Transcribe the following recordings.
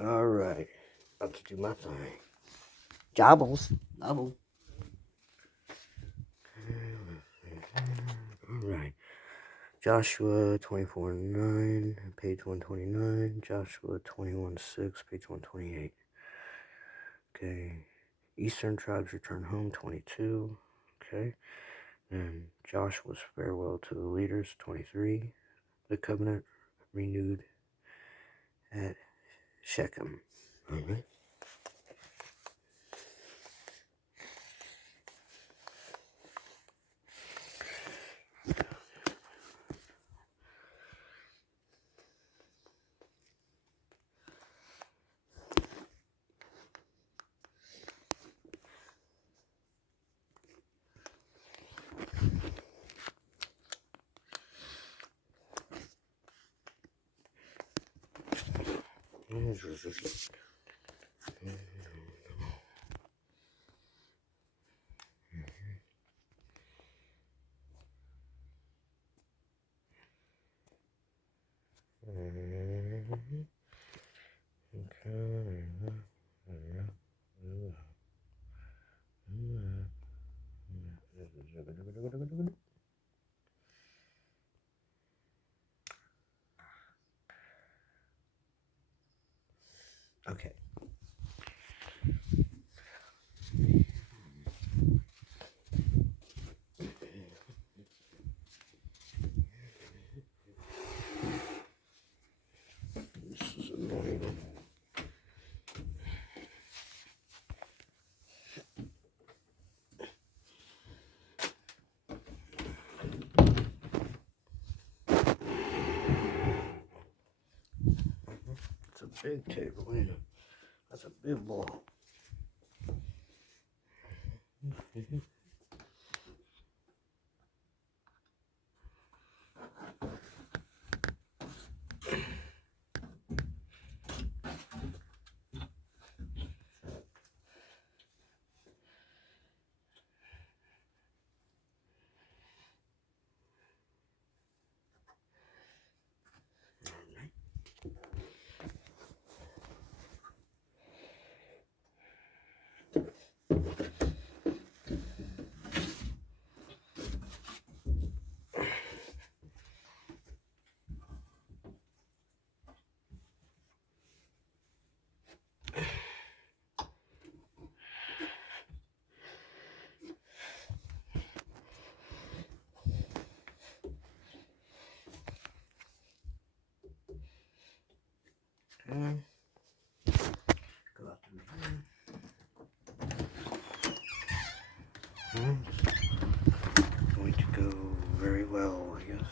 Alright. About to do my thing. Jobbles. Double. Alright. Joshua 24:9, page 129. Joshua 21:6, page 128. Okay. Eastern tribes return home 22. Okay. And Joshua's farewell to the leaders 23. The covenant renewed at Shechem. Alright. Okay. This is annoying. It's a big table, ain't it? That's a big ball. Okay. Go out to the room. Going to go very well, I guess.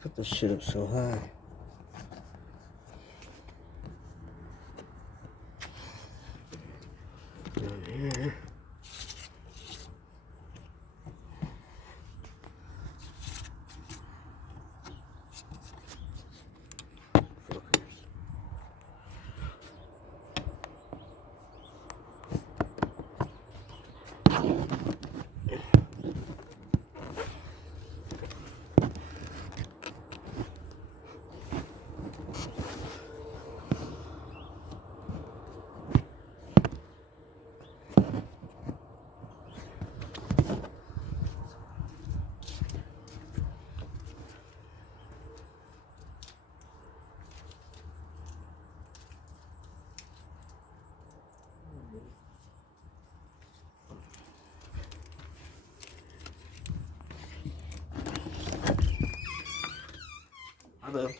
Put this shit up so high. Down here. Hello.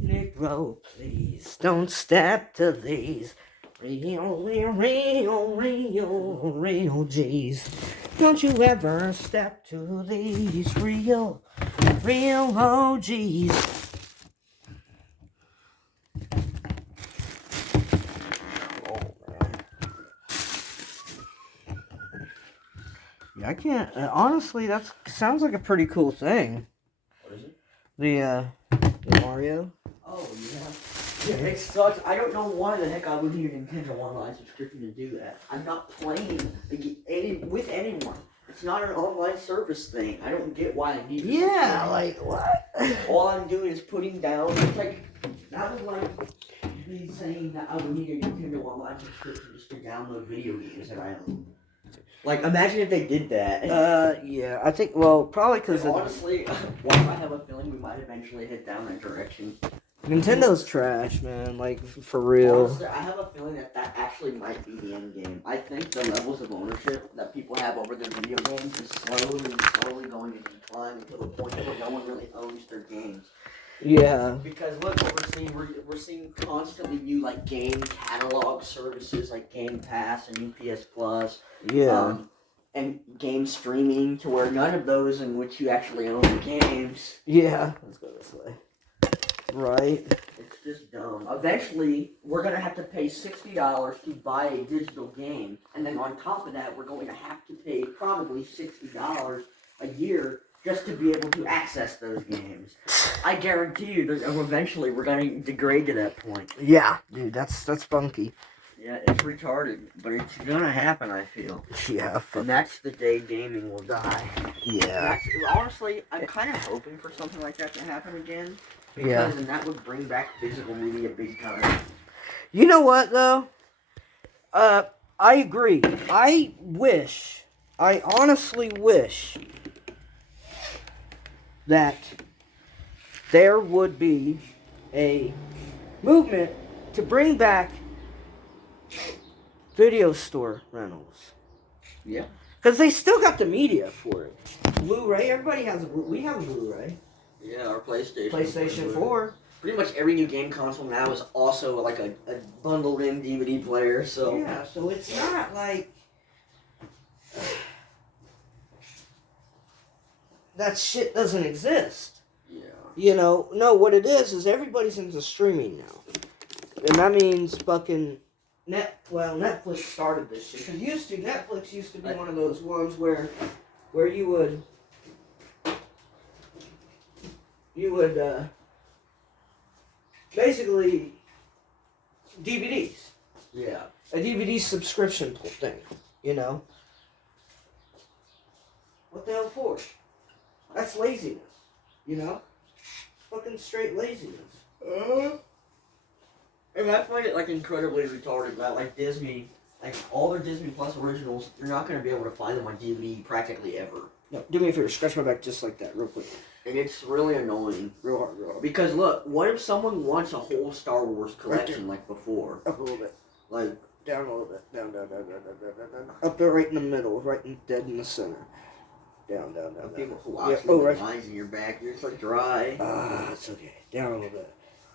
Negro, please don't step to these real G's. Don't you ever step to these real OGs. Yeah, I can't. Honestly, that sounds like a pretty cool thing. What is it? The Mario. Oh, yeah. Yeah, it sucks. I don't know why the heck I would need a Nintendo Online subscription to do that. I'm not playing with anyone. It's not an online service thing. I don't get why I need it. Yeah, like, what? All I'm doing is putting down, it's like, that was like me saying that I would need a Nintendo Online subscription just to download video games that I own. Like, imagine if they did that. Yeah, I think, well, probably because... Honestly, why do I have a feeling we might eventually head down that direction? Nintendo's trash, man, like, for real. Honestly, I have a feeling that actually might be the end game. I think the levels of ownership that people have over their video games is slowly going to decline to the point where no one really owns their games. Yeah. Because look what we're seeing. We're seeing constantly new, like, game catalog services like Game Pass and UPS Plus. Yeah. And game streaming to where none of those in which you actually own the games. Yeah. Let's go this way. Right. It's just dumb. Eventually, we're going to have to pay $60 to buy a digital game. And then on top of that, we're going to have to pay probably $60 a year just to be able to access those games. I guarantee you that eventually we're going to degrade to that point. Yeah, dude, that's funky. Yeah, it's retarded, but it's going to happen, I feel. Yeah. And that's the day gaming will die. Yeah. Honestly, I'm kind of hoping for something like that to happen again. Because Yeah. then that would bring back physical media big time. You know what, though? I agree. I honestly wish that there would be a movement to bring back video store rentals. Yeah. Because they still got the media for it. Blu-ray, everybody has we have a Blu-ray. Yeah, our PlayStation. PlayStation 4. Pretty much every new game console now is also like a bundled in DVD player, so... Yeah, so it's not like... that shit doesn't exist. Yeah. You know, no, what it is everybody's into streaming now. And that means fucking... Netflix started this shit. Because Netflix used to be one of those ones where you would basically DVDs. Yeah. A DVD subscription thing, you know? What the hell for? That's laziness, you know? Fucking straight laziness. And I find it, like, incredibly retarded that, like, Disney, like, all their Disney Plus originals, you're not going to be able to find them on DVD practically ever. No, do me a favor, scratch my back just like that, real quick. And it's really annoying. Real hard, real hard. Because, look, what if someone wants a whole Star Wars collection like before? Up a little bit. Like, Down a little bit. Down. Up there, right in the middle, dead in the center. Down. People who Yeah, watch right. lines in your back, you're so dry. It's okay. Down a little bit.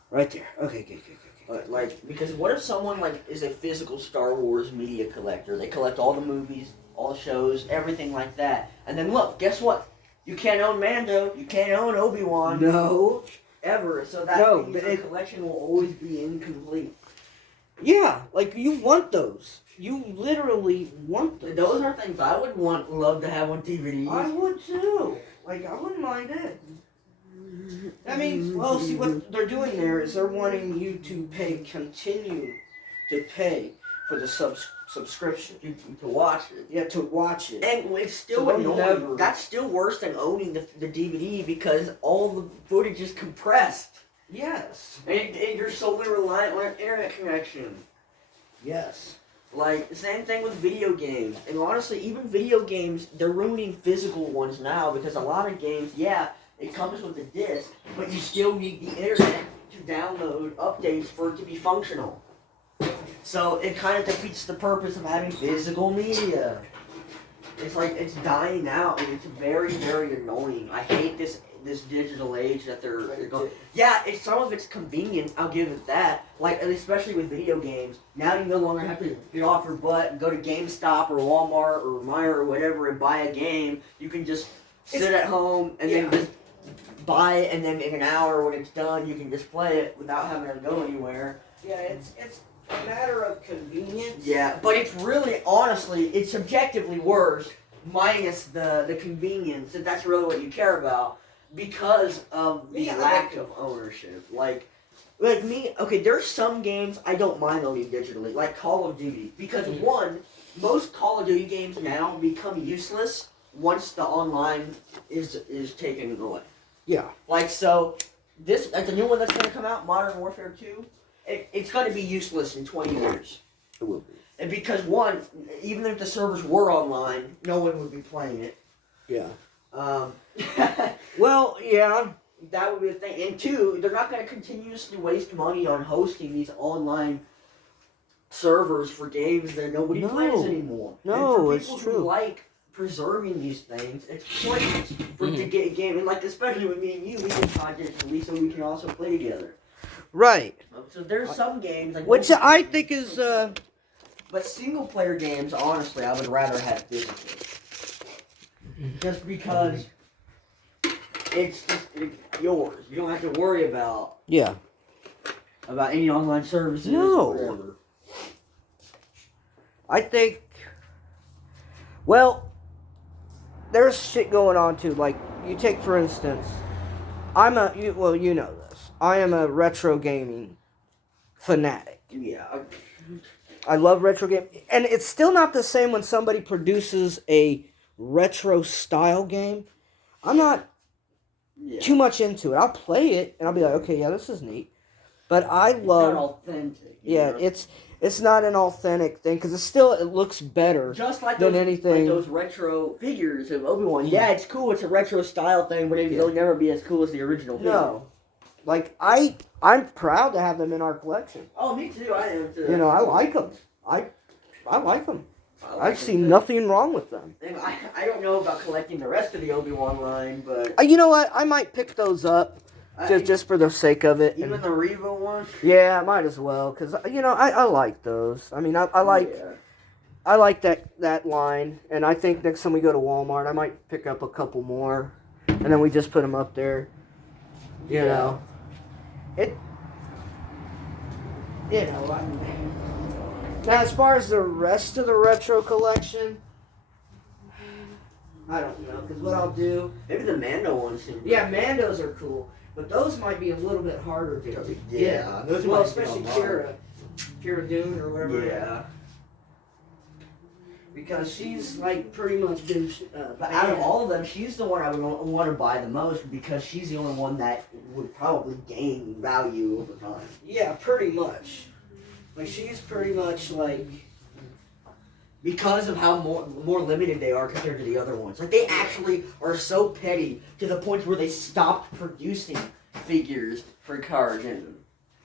Right there. Okay, good. Like, because what if someone like is a physical Star Wars media collector? They collect all the movies, all the shows, everything like that. And then look, guess what? You can't own Mando. You can't own Obi-Wan. No. Ever. So that No, means but the collection will always be incomplete. Yeah, like you want those. You literally want those. Those are things I would love to have on DVD. I would too. Like, I wouldn't mind it. That means, well, see, what they're doing there is they're wanting you to continue to pay for the subscription. To watch it. Yeah, to watch it. And it's still So annoying. never- That's still worse than owning the DVD because all the footage is compressed. Yes. And you're solely reliant on an internet connection. Yes. Like, same thing with video games. And honestly, even video games, they're ruining physical ones now because a lot of games, yeah, it comes with a disc, but you still need the internet to download updates for it to be functional. So it kind of defeats the purpose of having physical media. It's like, it's dying out, and it's very, very annoying. I hate this digital age that they're going. Yeah, some of it's convenient, I'll give it that. Like, especially with video games. Now you no longer have to get off your butt and go to GameStop or Walmart or Meijer or whatever and buy a game. You can just sit at home and then just buy it, and then in an hour when it's done, you can just play it without having to go anywhere. Yeah, it's a matter of convenience. Yeah, but it's really, honestly, it's subjectively worse, minus the convenience, and that's really what you care about, because of the lack of ownership. Like me, okay, there's some games I don't mind owning digitally, like Call of Duty, because one, most Call of Duty games now become useless once the online is taken away. Yeah. Like, so, like the new one that's going to come out, Modern Warfare 2, it's going to be useless in 20 years. It will be. And because, one, even if the servers were online, no one would be playing it. Yeah. That Well, yeah. would be the thing. And two, they're not going to continuously waste money on hosting these online servers for games that nobody plays anymore. No, and it's for people true. who like preserving these things, it's pointless to get a game. And like, especially with me and you, we can talk digitally so we can also play together. Right. So there's some games like Which I think is, but single player games, honestly, I would rather have physically. Just because it's yours. You don't have to worry about yeah. any online services No. or whatever. I think, well, there's shit going on too. Like, you take, for instance, you know this. I am a retro gaming fanatic. Yeah. I love retro game, and it's still not the same when somebody produces a retro style game. I'm not too much into it. I'll play it and I'll be like, okay, yeah, this is neat. But I love, It's not authentic. yeah, know? it's not an authentic thing because it looks better Just like than those, anything. like those retro figures of Obi-Wan. Yeah, it's cool. It's a retro style thing, but it'll never be as cool as the original figure. No, like I'm proud to have them in our collection. Oh, me too. I am too. You know, I like them. I like them. I like I've them seen too. nothing wrong with them. And I don't know about collecting the rest of the Obi-Wan line, but You know what? I might pick those up just for the sake of it. even And, the Revo one. yeah, I might as well because I like those. I mean, I like Yeah. I like that line, and I think next time we go to Walmart, I might pick up a couple more, and then we just put them up there. You know, it. You know, now as far as the rest of the retro collection, I don't know, because what I'll do, Maybe the Mando ones. yeah, Mandos are cool, but those might be a little bit harder to get. Yeah, those Well, might be especially online. Kira Dune or whatever. Yeah. Because she's like pretty much been. But out of all of them, she's the one I would want to buy the most because she's the only one that would probably gain value over time. Yeah, pretty much. Like she's pretty much like. Because of how more limited they are compared to the other ones. Like, they actually are so petty to the point where they stopped producing figures for cards in them.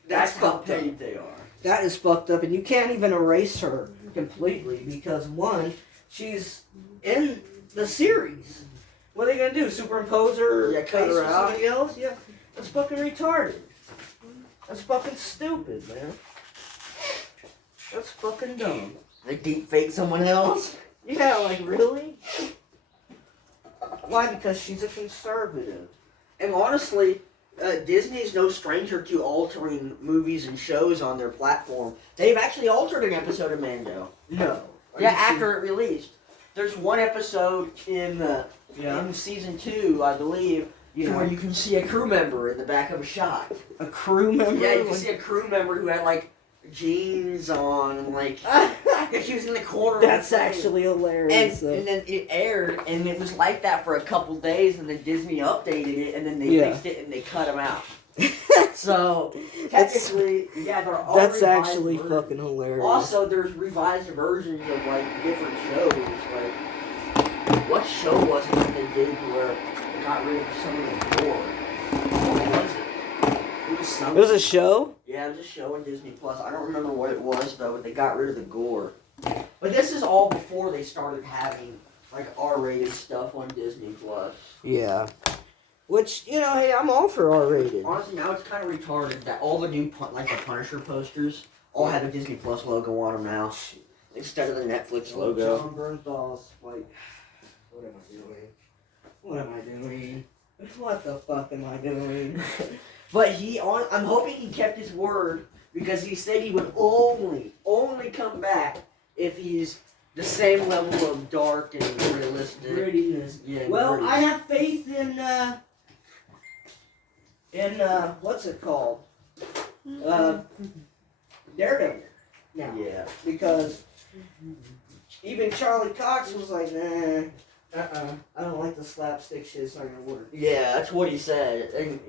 That's how petty they are. That is fucked up, and you can't even erase her completely because one, she's in the series. What are they gonna do? Superimpose her Yeah, cut face her with out? somebody else? Yeah, that's fucking retarded. That's fucking stupid, man. That's fucking dumb. They deep fake someone else. Yeah, like really? Why? Because she's a conservative. And honestly, Disney's no stranger to altering movies and shows on their platform. They've actually altered an episode of Mando. No. Yeah, after it released. There's one episode in season 2, I believe, where you can see a crew member in the back of a shot. A crew member? Yeah, you can see a crew member who had like jeans on and like he was in the corner. That's of the actually hilarious. and then it aired, and it was like that for a couple days, and then Disney updated it, and then they fixed it, and they cut him out. So technically, yeah, they're all That's revised actually versions. fucking hilarious. Also, there's revised versions of like different shows. Like, what show was it that they did where they got rid of some of the gore? What was it? It was something. It was a show? Yeah, it was a show on Disney Plus. I don't remember what it was though, but they got rid of the gore. But this is all before they started having like R-rated stuff on Disney Plus. Yeah. Which, you know, hey, I'm all for R-rated. Honestly, now it's kind of retarded that all the new like the Punisher posters all have a Disney Plus logo on them now instead of the Netflix logo. John Bernthal's like, what am I doing? What am I doing? What the fuck am I doing? But I'm hoping he kept his word because he said he would only come back if he's the same level of dark and realistic. Grittiness. Yeah. Well, gritty. I have faith in what's it called? Daredevil. Now. Yeah. Because even Charlie Cox was like, nah, I don't like the slapstick shit, it's not gonna work. Yeah, that's what he said. And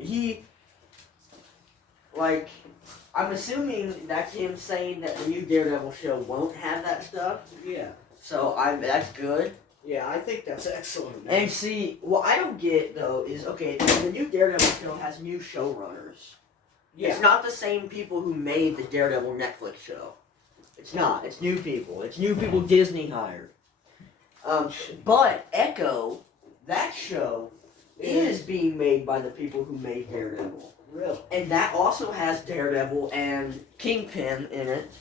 I'm assuming that's him saying that the new Daredevil show won't have that stuff. Yeah. So that's good. Yeah, I think that's excellent. Man. And see, what I don't get though is, okay, the new Daredevil show has new showrunners. Yeah. It's not the same people who made the Daredevil Netflix show. It's not. It's new people. It's new people Disney hired. But Echo, that show, is being made by the people who made Daredevil. Really? And that also has Daredevil and Kingpin in it.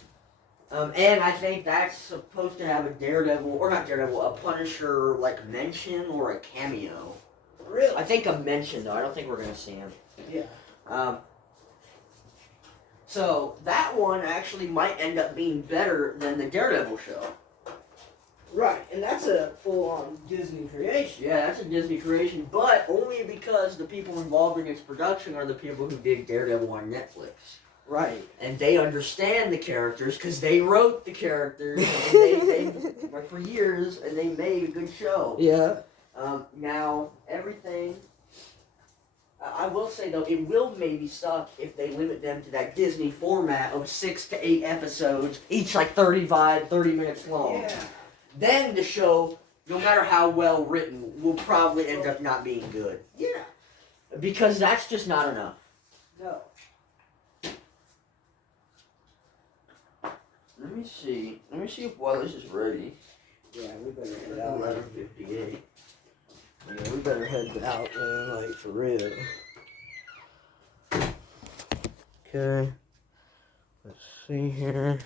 And I think that's supposed to have a a Punisher, like, mention or a cameo. Really? I think a mention, though. I don't think we're going to see him. Yeah. So, that one actually might end up being better than the Daredevil show. Right, and that's a full-on Disney creation. Yeah, that's a Disney creation, but only because the people involved in its production are the people who did Daredevil on Netflix. Right. And they understand the characters because they wrote the characters and they like for years, and they made a good show. Yeah. Now everything. I will say though, it will maybe suck if they limit them to that Disney format of 6 to 8 episodes, each like 30 minutes long. Yeah. Then the show, no matter how well written, will probably end up not being good. Yeah. Because that's just not enough. No. Let me see if Wallace is ready. Yeah, we better head out. 11:58. Yeah, we better head out, man, like, for real. Okay. Let's see here.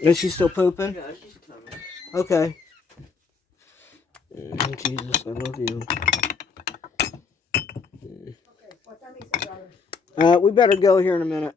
Is she still pooping? Yeah, she's coming. Okay. Jesus, I love you. Okay, what time is it, brother? We better go here in a minute.